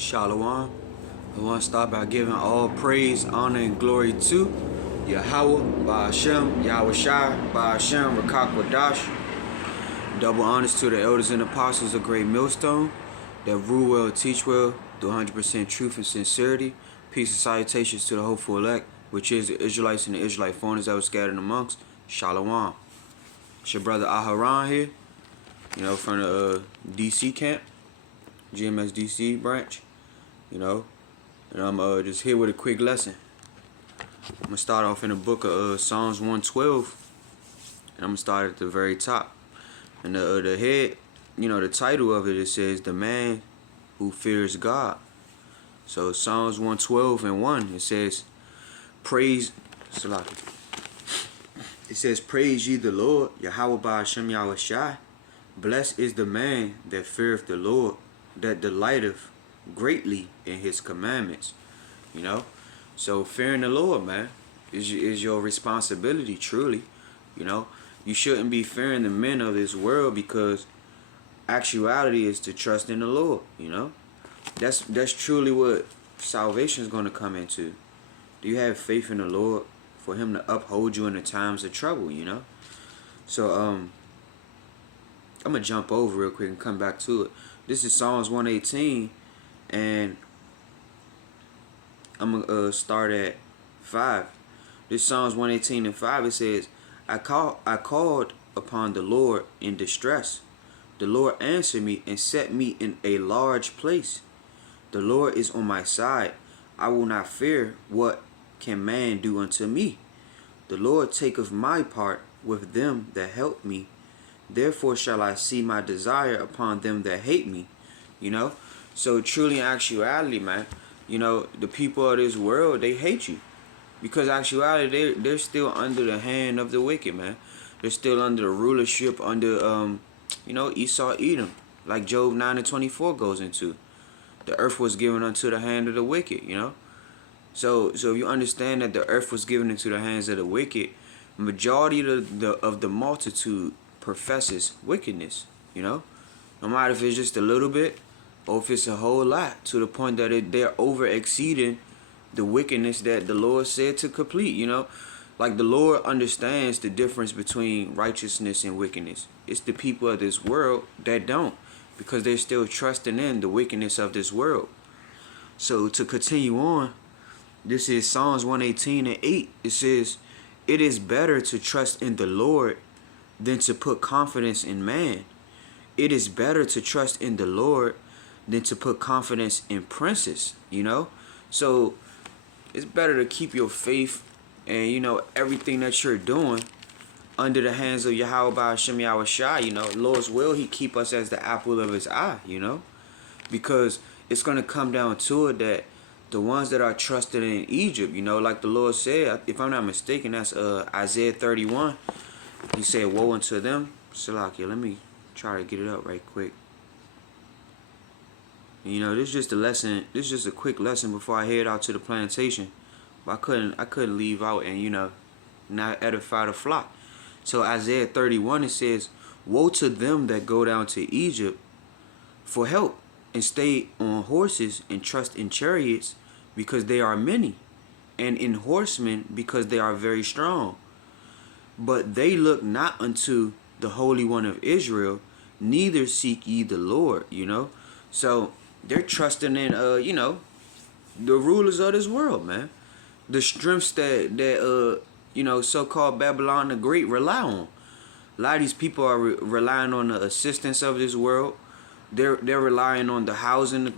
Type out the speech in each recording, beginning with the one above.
Shalom. I want to start by giving all praise, honor, and glory to YAHAWAH, bahasham, YAHAWASHI, bahasham, qadash. Double honors to the elders and apostles of Great Millstone that rule well, teach well, do 100% truth and sincerity. Peace and salutations to the hopeful elect, which is the Israelites and the Israelite foreigners that were scattered amongst. Shalom. It's your brother Aharon here, from the DC camp, GMS DC branch, and I'm just here with a quick lesson. I'm going to start off in the book of Psalms 112, and I'm going to start at the very top. And the head, the title of it says, "The Man Who Fears God." So Psalms 112 and 1, it says, Praise ye the Lord, Yahawah bahasham Yahawashi. Blessed is the man that feareth the Lord, that delighteth greatly in his commandments. So fearing the Lord, man, is your responsibility, truly. You shouldn't be fearing the men of this world, because actuality is to trust in the Lord. That's truly what salvation is going to come into. Do you have faith in the Lord for him to uphold you in the times of trouble? So I'm gonna jump over real quick and come back to it. This is Psalms 118, and I'm gonna start at 5. This Psalms 118 and 5. It says, I called upon the Lord in distress. The Lord answered me and set me in a large place. The Lord is on my side. I will not fear. What can man do unto me? The Lord taketh my part with them that help me. Therefore shall I see my desire upon them that hate me. So truly in actuality, man, the people of this world, they hate you. Because actuality, they're still under the hand of the wicked, man. They're still under the rulership, under, Esau, Edom. Like Job 9 and 24 goes into. The earth was given unto the hand of the wicked, So if you understand that the earth was given into the hands of the wicked, majority of the multitude professes wickedness, No matter if it's just a little bit or if it's a whole lot, to the point that they're over exceeding the wickedness that the Lord said to complete. Like the Lord understands the difference between righteousness and wickedness. It's the people of this world that don't, because they're still trusting in the wickedness of this world. So to continue on, this is Psalms 118 and 8. It says, it is better to trust in the Lord than to put confidence in man. It is better to trust in the Lord than to put confidence in princes. So it's better to keep your faith and everything that you're doing under the hands of Yahawah bahasham Yahawashi. Lord's will, he keep us as the apple of his eye, because it's going to come down to it that the ones that are trusted in Egypt, like the Lord said, if I'm not mistaken, that's Isaiah 31. He said, woe unto them. Salakia, let me try to get it up right quick. This is just a lesson. This is just a quick lesson before I head out to the plantation. But I couldn't leave out and not edify the flock. So Isaiah 31, it says, woe to them that go down to Egypt for help, and stay on horses, and trust in chariots, because they are many, and in horsemen, because they are very strong. But they look not unto the Holy One of Israel, neither seek ye the Lord. So they're trusting in the rulers of this world, man. The strengths that so-called Babylon the Great rely on. A lot of these people are relying on the assistance of this world. They're relying on the housing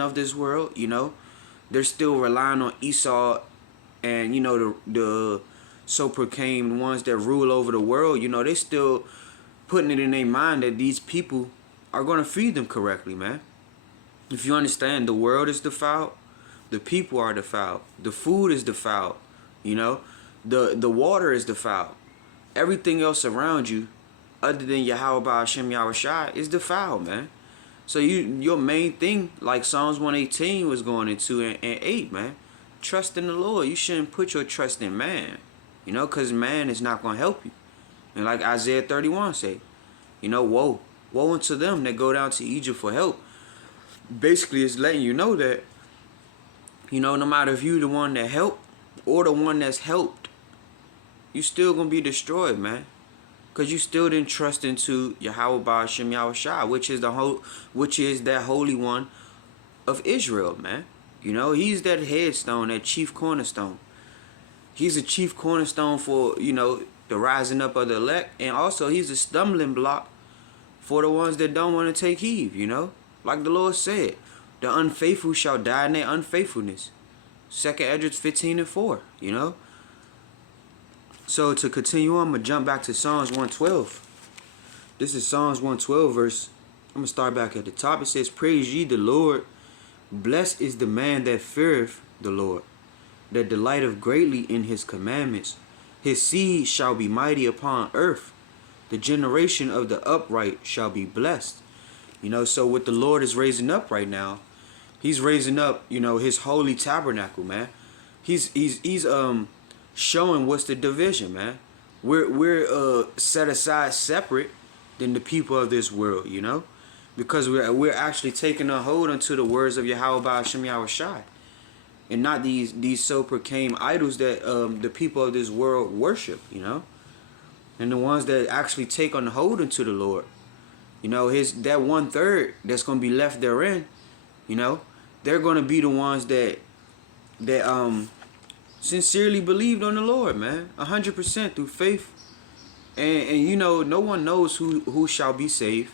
of this world. They're still relying on Esau and the so-proclaimed ones that rule over the world. They still putting it in their mind that these people are going to feed them correctly, man. If you understand, the world is defiled, the people are defiled, the food is defiled, the water is defiled. Everything else around you, other than Yahawah bahasham Yahawashi, is defiled, man. So your main thing, like Psalms 118 was going into and 8, man, trust in the Lord. You shouldn't put your trust in man, because man is not going to help you. And like Isaiah 31 say, woe unto them that go down to Egypt for help. basically it's letting you know that, no matter if you the one that helped or the one that's helped, you still gonna be destroyed, man. Cause you still didn't trust into Yahawah bahasham Yahawashi, which is that Holy One of Israel, man. He's that headstone, that chief cornerstone. He's a chief cornerstone for, the rising up of the elect, and also he's a stumbling block for the ones that don't want to take heed, Like the Lord said, the unfaithful shall die in their unfaithfulness. 2 Esdras 15:4, So to continue on, I'm going to jump back to Psalms 112. This is Psalms 112 verse. I'm going to start back at the top. It says, Praise ye the Lord. Blessed is the man that feareth the Lord, that delighteth greatly in his commandments. His seed shall be mighty upon earth. The generation of the upright shall be blessed. So what the Lord is raising up right now, he's raising up, his holy tabernacle, man. He's showing what's the division, man. We're set aside separate than the people of this world, because we're actually taking a hold onto the words of Yahawah bahasham Yahawashi, and not these so-proclaimed idols that the people of this world worship, and the ones that actually take on hold into the Lord, that 1/3 that's gonna be left therein, they're gonna be the ones that sincerely believed on the Lord, man, 100% through faith, and no one knows who shall be saved.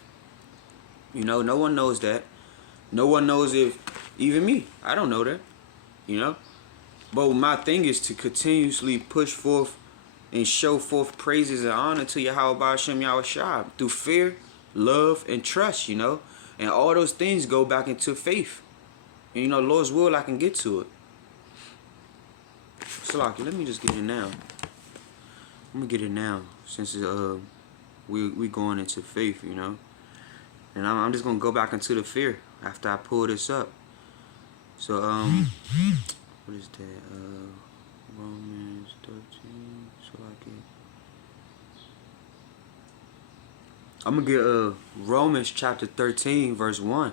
No one knows that. No one knows if, even me, I don't know that, But my thing is to continuously push forth and show forth praises and honor to Yahawah bahasham Yahawashi through fear, love, and trust, And all those things go back into faith. And Lord's will, I can get to it. Salaki, let me just get it now. I'm gonna get it now since we going into faith, And I'm just gonna go back into the fear after I pull this up. So what is that? Romans 13. Salaki. I'm gonna get Romans chapter 13 verse 1.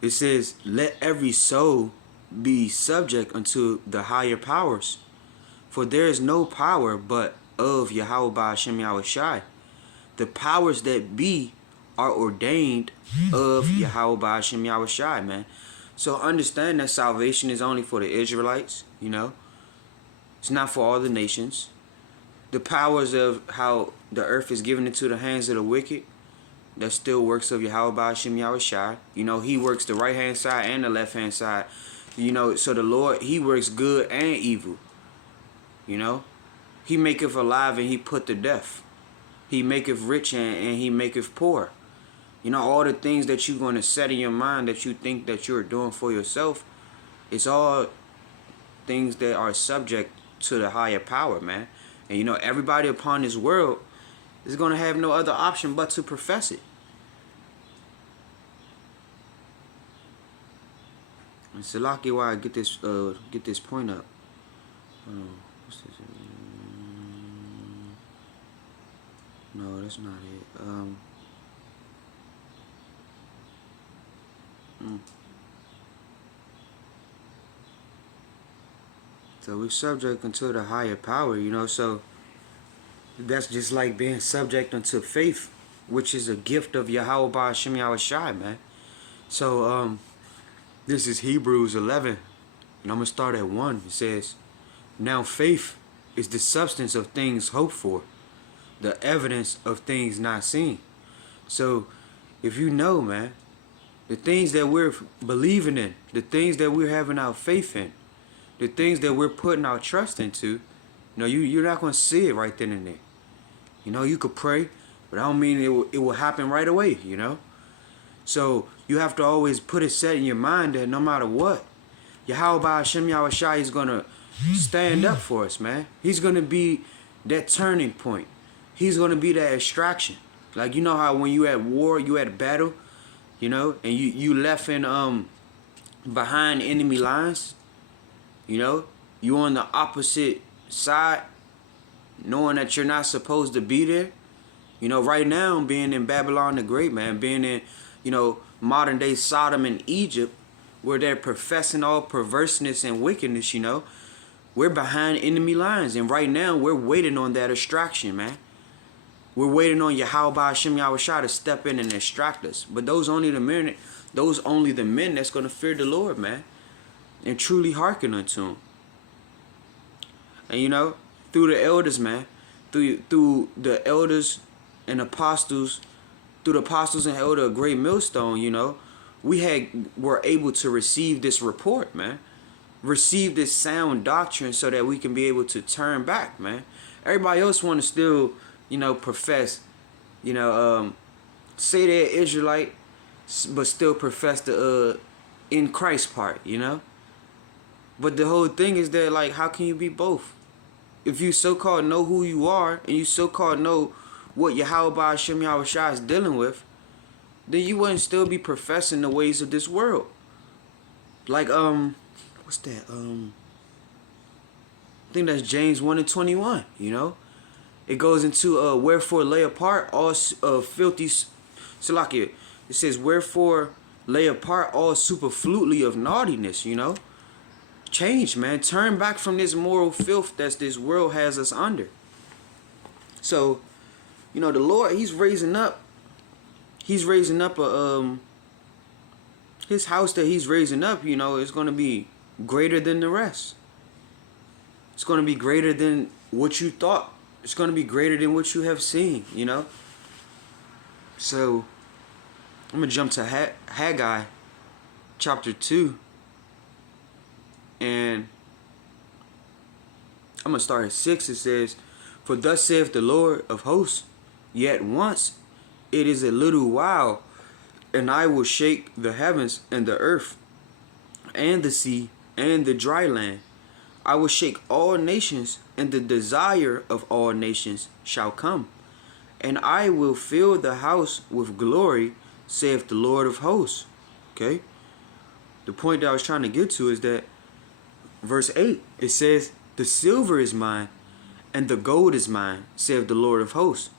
It says, Let every soul be subject unto the higher powers, for there is no power but of Yahawah bahasham Yahawashi. The powers that be are ordained of Yahawah bahasham Yahawashi, man. So understand that salvation is only for the Israelites, It's not for all the nations. The powers of how the earth is given into the hands of the wicked, that still works of Yahawah bahasham Yahawashi. He works the right hand side and the left hand side. So the Lord, he works good and evil. He maketh alive and he put to death. He maketh rich and he maketh poor. All the things that you're going to set in your mind that you think that you're doing for yourself, it's all things that are subject to the higher power, man. And everybody upon this world is going to have no other option but to profess it. And Salaki, why I get this point up. What's this? No, that's not it. So we're subject unto the higher power, so that's just like being subject unto faith, which is a gift of Yahawah bahasham Yahawashi, man. So this is Hebrews 11, and I'm going to start at 1. It says, Now faith is the substance of things hoped for, the evidence of things not seen. So if man, the things that we're believing in, the things that we're having our faith in, the things that we're putting our trust into, you're not going to see it right then and there. You could pray, but I don't mean it will happen right away, So you have to always put it set in your mind that no matter what, Yahawah bahasham Yahawashi is going to stand up for us, man. He's going to be that turning point. He's going to be that extraction. Like, how when you at war, you at battle, and you left in behind enemy lines, you on the opposite side, knowing that you're not supposed to be there. Right now, being in Babylon the Great, man, being in modern day Sodom and Egypt, where they're professing all perverseness and wickedness, we're behind enemy lines. And right now, we're waiting on that extraction, man. We're waiting on bahasham YAHAWASHI to step in and extract us. But those only the men that's going to fear the Lord, man, and truly hearken unto him. And through the elders, man, through the elders and apostles, through the apostles and elder of Great Millstone, were able to receive this report, man. Receive this sound doctrine so that we can be able to turn back, man. Everybody else want to still, profess, say they're Israelite, but still profess the in Christ part, But the whole thing is that, like, how can you be both? If you so-called know who you are, and you so-called know what bahasham YAHAWASHI is dealing with, then you wouldn't still be professing the ways of this world. Like, what's that? I think that's James 1:21, It goes into, wherefore lay apart all filthy, Salakia. It says, wherefore lay apart all superfluity of naughtiness, Change, man. Turn back from this moral filth that this world has us under. So, the Lord, He's raising up a His house that He's raising up, is going to be greater than the rest. It's going to be greater than what you thought. It's going to be greater than what you have seen, So, I'm going to jump to Haggai chapter 2. And I'm going to start at 6. It says, for thus saith the Lord of hosts, yet once it is a little while, and I will shake the heavens and the earth, and the sea, and the dry land. I will shake all nations, and the desire of all nations shall come. And I will fill the house with glory, saith the Lord of hosts. Okay? The point that I was trying to get to is that verse 8, it says, the silver is mine, and the gold is mine, saith the Lord of hosts.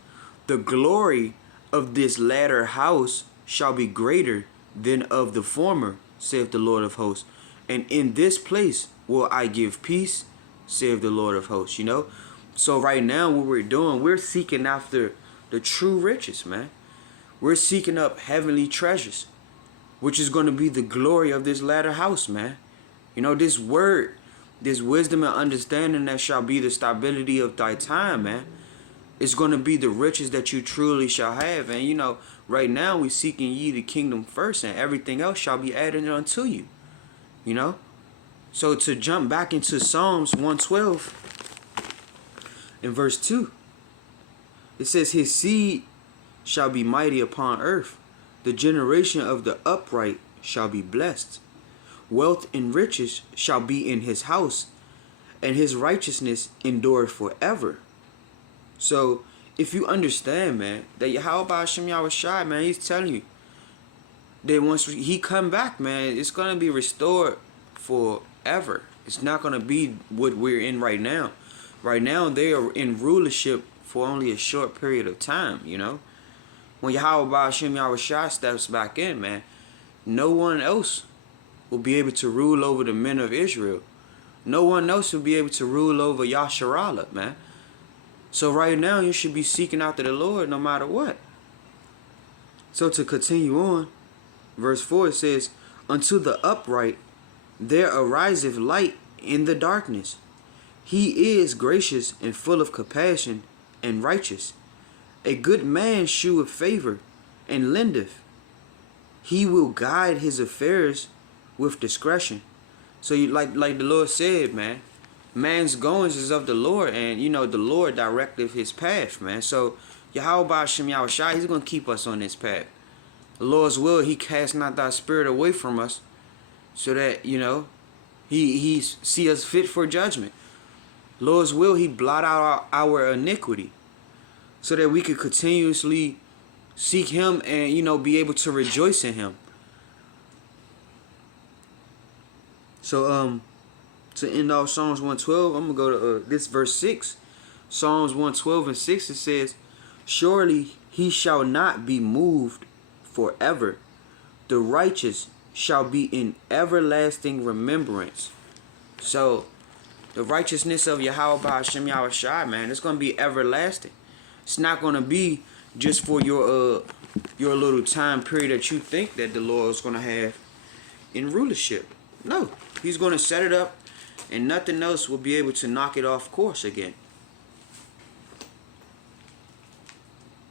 The glory of this latter house shall be greater than of the former, saith the Lord of hosts. And in this place will I give peace, saith the Lord of hosts. So right now what we're doing, we're seeking after the true riches, man. We're seeking up heavenly treasures, which is going to be the glory of this latter house, man. This word, this wisdom and understanding that shall be the stability of thy time, man. It's going to be the riches that you truly shall have. And, right now we seeking ye the kingdom first, and everything else shall be added unto you. So to jump back into Psalms 112 in verse 2, it says, his seed shall be mighty upon earth. The generation of the upright shall be blessed. Wealth and riches shall be in his house, and his righteousness endureth forever. So, if you understand, man, that bahasham YAHAWASHI, man, He's telling you that once He come back, man, it's going to be restored forever. It's not going to be what we're in right now. Right now, they are in rulership for only a short period of time, When bahasham YAHAWASHI steps back in, man, no one else will be able to rule over the men of Israel. No one else will be able to rule over Yasharallah, man. So right now you should be seeking after the Lord no matter what. So to continue on, verse 4, it says, unto the upright there ariseth light in the darkness. He is gracious and full of compassion and righteous. A good man sheweth favor and lendeth. He will guide his affairs with discretion. So you like the Lord said, man, man's goings is of the Lord, and the Lord directeth his path, man. So bahasham YAHAWASHI, He's gonna keep us on this path. The Lord's will, He cast not thy spirit away from us, so that He see us fit for judgment. Lord's will, He blot out our iniquity, so that we could continuously seek Him and be able to rejoice in Him. So to end off Psalms 112, I'm gonna go to this verse 6. Psalms 112 and 6, it says, surely he shall not be moved forever. the righteous shall be in everlasting remembrance. So the righteousness of Yahweh bahasham YAHAWASHI, man, it's going to be everlasting. It's not going to be just for your little time period that you think that the Lord is going to have in rulership. No, he's going to set it up, and nothing else will be able to knock it off course again.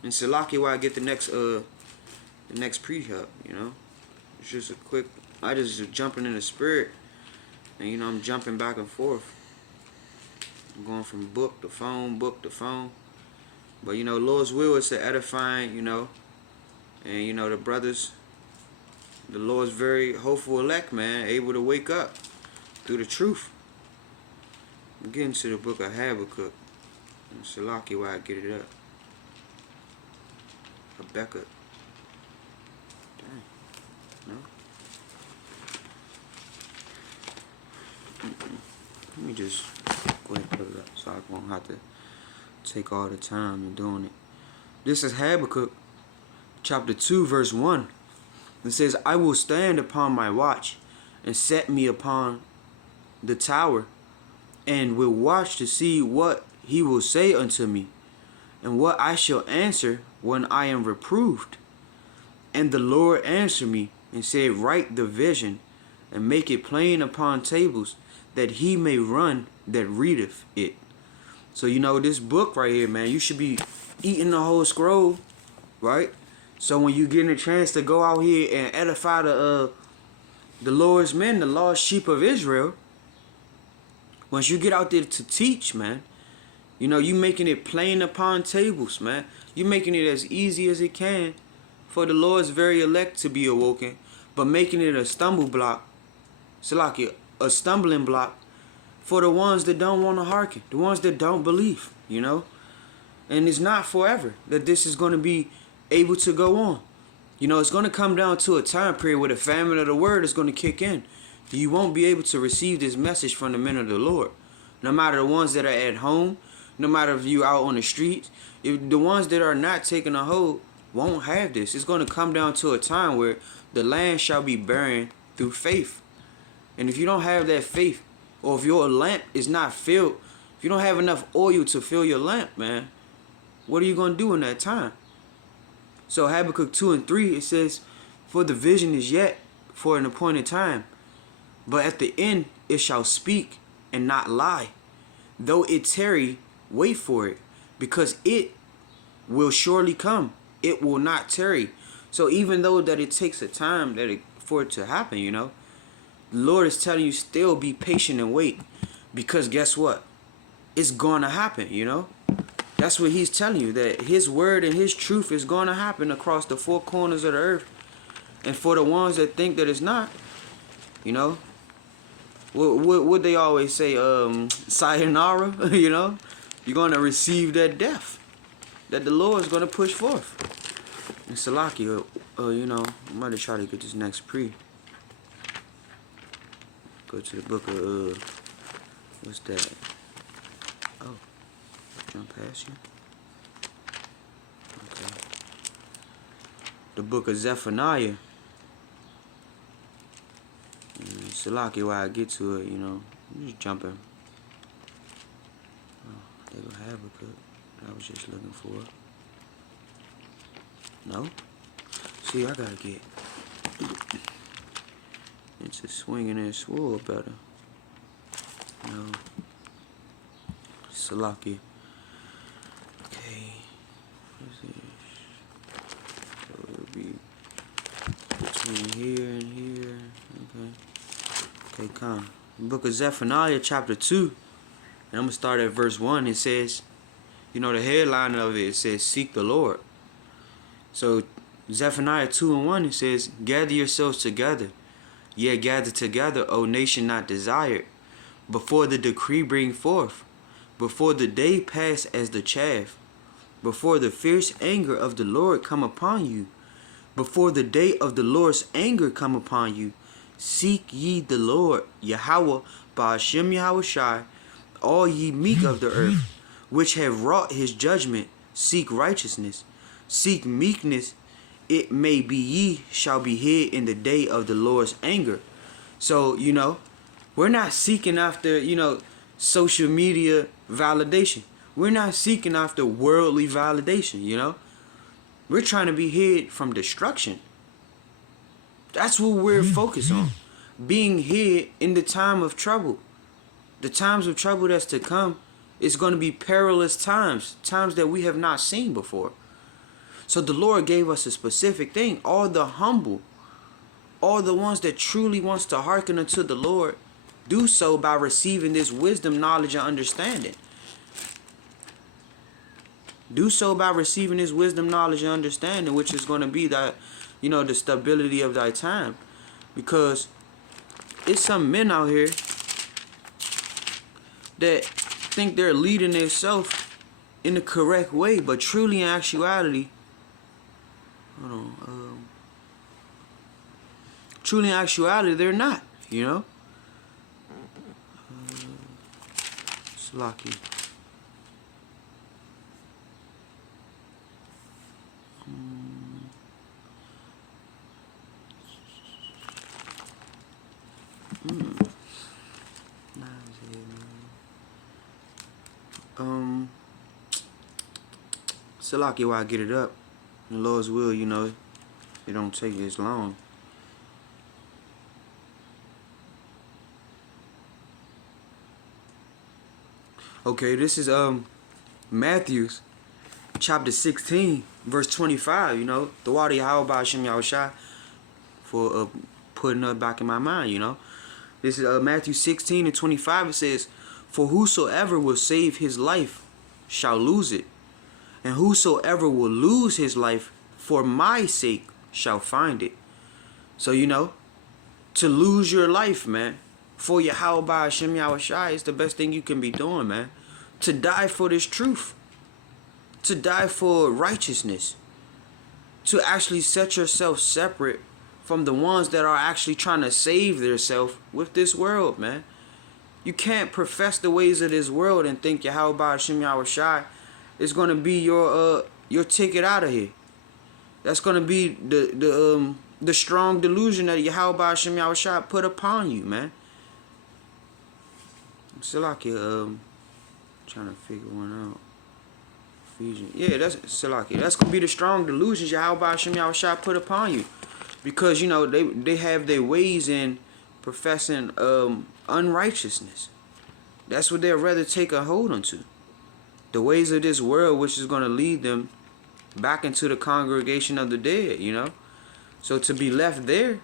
And Salaki, why I get the next prehab, you know. It's just a quick, I just jumping in the spirit, and you know, I'm jumping back and forth. I'm going from book to phone, But you know, Lord's will is to edifying, you know, and you know, the brothers, the Lord's very hopeful elect, man, able to wake up through the truth. I'm getting to the book of Habakkuk. And Salaki, why I get it up. Habakkuk. Dang. No? Let me just go ahead and put it up so I won't have to take all the time in doing it. This is Habakkuk chapter 2 verse 1. It says, I will stand upon my watch and set me upon the tower, and will watch to see what he will say unto me, and what I shall answer when I am reproved. And the Lord answered me and said, write the vision and make it plain upon tables, that he may run that readeth it. So you know, this book right here, man, you should be eating the whole scroll, right? So when you get a chance to go out here and edify the Lord's men, the lost sheep of Israel, once you get out there to teach, man, you know, you making it plain upon tables, man. You making it as easy as it can for the Lord's very elect to be awoken, but making it a stumble block, a stumbling block for the ones that don't want to hearken, the ones that don't believe, you know. And it's not forever that this is going to be able to go on. You know, it's going to come down to a time period where the famine of the word is going to kick in. You won't be able to receive this message from the men of the Lord. No matter the ones that are at home, no matter if you out on the streets, if the ones that are not taking a hold won't have this. It's going to come down to a time where the land shall be barren through faith. And if you don't have that faith, or if your lamp is not filled, if you don't have enough oil to fill your lamp, man, what are you going to do in that time? So Habakkuk 2 and 3, it says, for the vision is yet for an appointed time, but at the end it shall speak and not lie. Though it tarry, wait for it, because it will surely come. It will not tarry. So even though that it takes a time for it to happen, you know, the Lord is telling you still be patient and wait, because guess what? It's going to happen, you know. That's what he's telling you, that his word and his truth is going to happen across the four corners of the earth. And for the ones that think that it's not, you know, what they always say, sayonara, you know, you're going to receive that death that the Lord is going to push forth. And Salaki, you know, I'm going to try to get this next pre. Go to the book of, what's that? Oh, jump past you. Okay. The book of Zephaniah. Salaki, while I get to it, you know, I'm just jumping. Oh, they go Habakkuk. I was just looking for it. No? See, I gotta get into swinging and sword better. No. Salaki. Okay. What is this? So it'll be between here and here. Okay. Okay, come. The book of Zephaniah, chapter 2. And I'm going to start at verse 1. It says, you know, the headline of it says, seek the Lord. So, Zephaniah 2 and 1, it says, gather yourselves together. Yea, gather together, O nation not desired. Before the decree bring forth. Before the day pass as the chaff. Before the fierce anger of the Lord come upon you. Before the day of the Lord's anger come upon you. Seek ye the Lord, Yahawah, bahasham YAHAWASHI, all ye meek of the earth, which have wrought his judgment. Seek righteousness, seek meekness, it may be ye shall be hid in the day of the Lord's anger. So, we're not seeking after, social media validation. We're not seeking after worldly validation, We're trying to be hid from destruction. That's what we're focused on. Being hid in the time of trouble. The times of trouble that's to come is going to be perilous times. Times that we have not seen before. So the Lord gave us a specific thing. All the humble, all the ones that truly wants to hearken unto the Lord, do so by receiving this wisdom, knowledge, and understanding. Do so by receiving this wisdom, knowledge, and understanding, which is going to be the stability of thy time. Because it's some men out here that think they're leading themselves in the correct way, but truly in actuality, truly in actuality, they're not, Slocky. Salaki, while I get it up. The Lord's will, it don't take this long. Okay, this is Matthew chapter 16, verse 25, the water Yahawah bahasham YAHAWASHI for putting it back in my mind, This is Matthew 16 and 25. It says, for whosoever will save his life shall lose it, and whosoever will lose his life for my sake shall find it. So, to lose your life, man, for Yahawah bahasham YAHAWASHI is the best thing you can be doing, man. To die for this truth. To die for righteousness. To actually set yourself separate from the ones that are actually trying to save themselves with this world, man. You can't profess the ways of this world and think Yahawah bahasham YAHAWASHI is going to be your ticket out of here. That's going to be the strong delusion that Yahawah bahasham YAHAWASHI put upon you, man. Salaki, trying to figure one out. Ephesians. Yeah, that's Salaki. That's going to be the strong delusions Yahawah bahasham YAHAWASHI put upon you. Because, they have their ways in professing unrighteousness. That's what they'd rather take a hold onto. The ways of this world, which is going to lead them back into the congregation of the dead, So to be left there,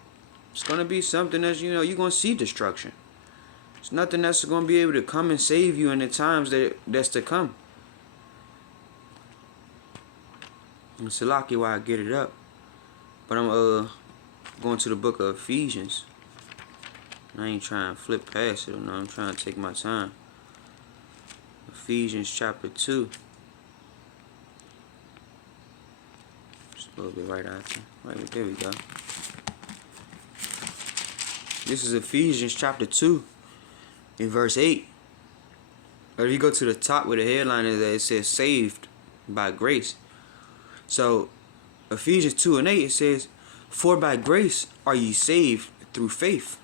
it's going to be something that's, you're going to see destruction. It's nothing that's going to be able to come and save you in the times that's to come. And Salaki, while I get it up. But I'm going to the book of Ephesians. I ain't trying to flip past it, I'm trying to take my time. Ephesians chapter 2. Just a little bit right after. Right there we go. This is Ephesians chapter 2 in verse 8. Or if you go to the top where the headline is, it says saved by grace. So Ephesians 2 and 8, it says, for by grace are ye saved through faith.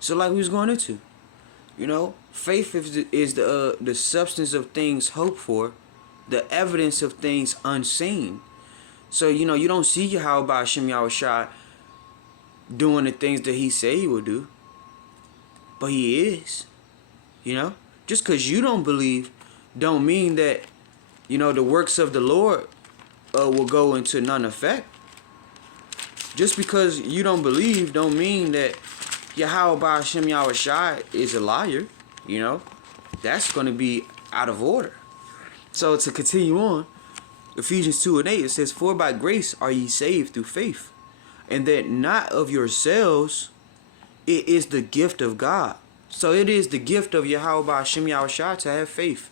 So like we was going into, faith is the substance of things hoped for, the evidence of things unseen. So, you don't see Yahawah bahasham YAHAWASHI doing the things that he say he will do. But he is, Just because you don't believe don't mean that, the works of the Lord will go into none effect. Just because you don't believe don't mean that Yahawah bahasham YAHAWASHI is a liar, That's going to be out of order. So to continue on, Ephesians 2 and 8, it says, for by grace are ye saved through faith, and that not of yourselves, it is the gift of God. So it is the gift of Yahawah bahasham YAHAWASHI to have faith.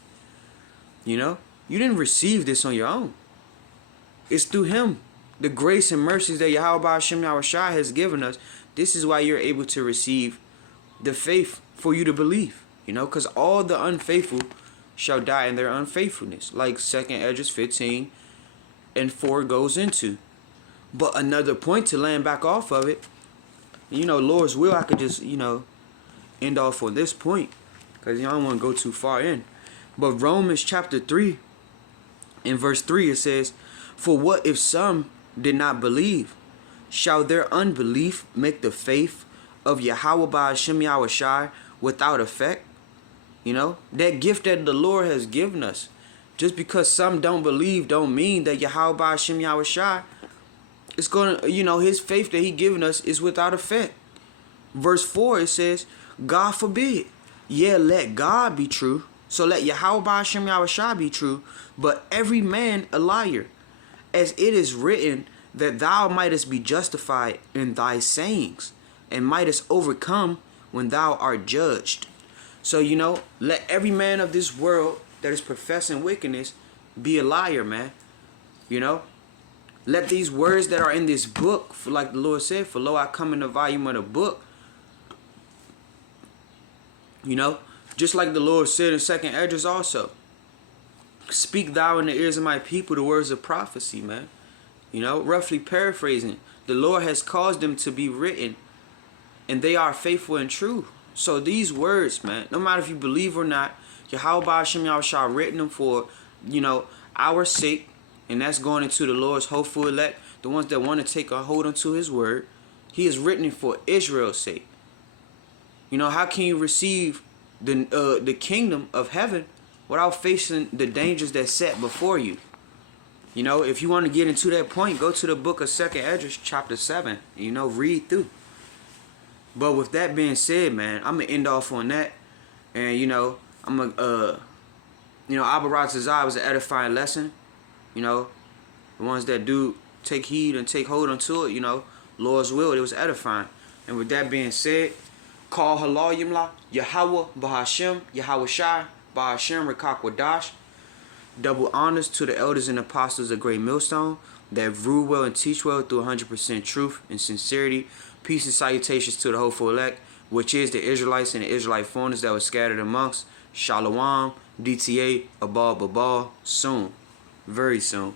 You didn't receive this on your own. It's through him. The grace and mercies that Yahawah bahasham YAHAWASHI has given us, this is why you're able to receive the faith for you to believe. Because all the unfaithful shall die in their unfaithfulness. Like 2 Esdras 15 and 4 goes into. But another point to land back off of it, you know, Lord's will, I could just, you know, end off on this point, because you know, I don't want to go too far in. But Romans chapter 3, in verse 3, it says, "For what if some did not believe? Shall their unbelief make the faith of Yahawah bahasham YAHAWASHI without effect?" You know, that gift that the Lord has given us. Just because some don't believe don't mean that Yahawah bahasham YAHAWASHI is going to, you know, his faith that he given us is without effect. Verse 4, it says, "God forbid. Yeah, let God be true. So let Yahawah bahasham YAHAWASHI be true, but every man a liar. As it is written, that thou mightest be justified in thy sayings, and mightest overcome when thou art judged." So, you know, let every man of this world that is professing wickedness be a liar, man. You know, let these words that are in this book, for like the Lord said, "For lo, I come in the volume of the book." You know, just like the Lord said in 2nd Esdras also, "Speak thou in the ears of my people the words of prophecy," man. You know, roughly paraphrasing, the Lord has caused them to be written, and they are faithful and true. So these words, man, no matter if you believe or not, Yahawah bahasham YAHAWASHI written them for, you know, our sake, and that's going into the Lord's hopeful elect, the ones that want to take a hold onto his word. He has written it for Israel's sake. You know, how can you receive the kingdom of heaven without facing the dangers that's set before you? You know, if you want to get into that point, go to the book of 2nd Esdras chapter 7. You know, read through. But with that being said, man, I'm going to end off on that. And, you know, I'm going to, you know, Abba rawchaa was an edifying lesson. You know, the ones that do take heed and take hold onto it, you know, Lord's will, it was edifying. And with that being said, Kal Halalyam la YAHAWAH bahasham YAHAWASHI bahasham qadash. Double honors to the elders and apostles of Great Millstone that rule well and teach well through 100% truth and sincerity. Peace and salutations to the hopeful elect, which is the Israelites and the Israelite foreigners that were scattered amongst. Shalom, DTA, Abal, soon. Very soon.